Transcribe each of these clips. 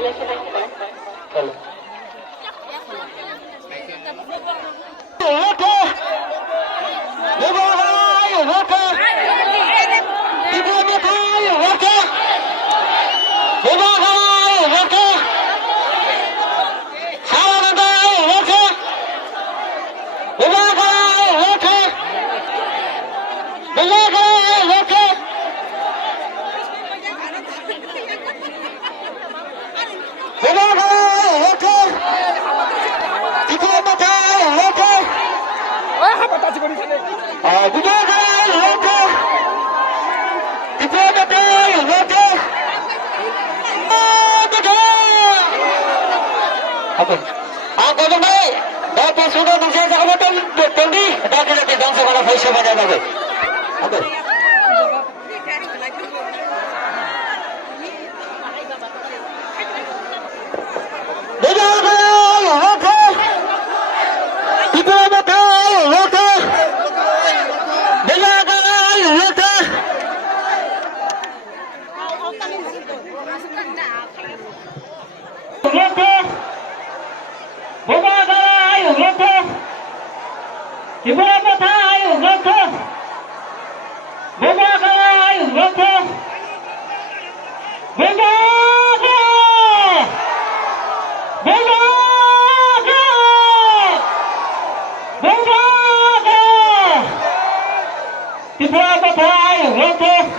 Tipra Motha Adong Rwk Bubagra Adong Rwk Bubagra Bubagra Bubagra Tipra Motha Adong Rwk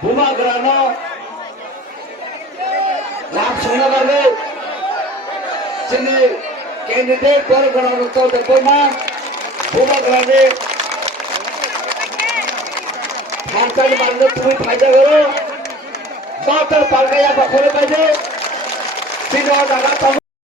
Bubagra no Lamswk bagai sini candidate baru kalau tahu depan mah Bubagra ni hantar मारने तुम्हें फायदा करो बातर पाल गया बखोरे बजे सिनो डाला तम